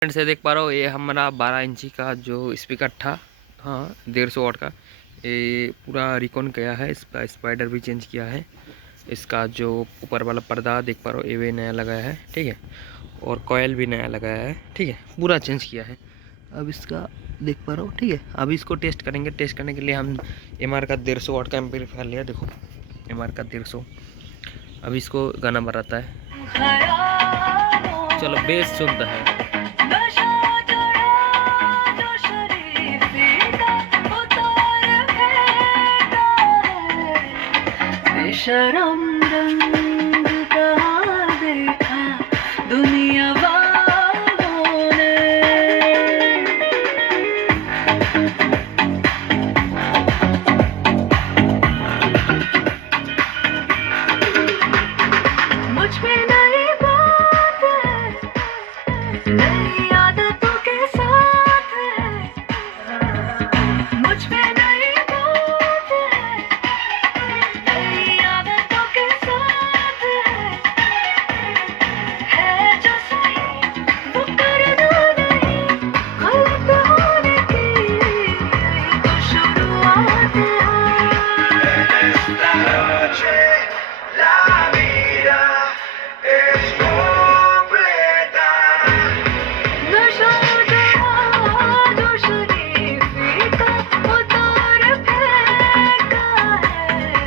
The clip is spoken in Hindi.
फ्रेंड से देख पा रहा हो, ये हमारा 12 इंची का जो स्पीकर था, हाँ 150 वाट का, ये पूरा रिकॉन किया है। इसका स्पाइडर भी चेंज किया है। इसका जो ऊपर वाला पर्दा देख पा रहे हो ये भी नया लगाया है, ठीक है। और कॉयल भी नया लगाया है, ठीक है, पूरा चेंज किया है। अब इसका देख पा रहे हो, ठीक है। अभी इसको टेस्ट करेंगे। टेस्ट करने के लिए हम MR का 150 वाट का एम्पलीफायर लिया। देखो MR का 150। अभी इसको गाना बजाता है, चलो बेस सुनता है। शराब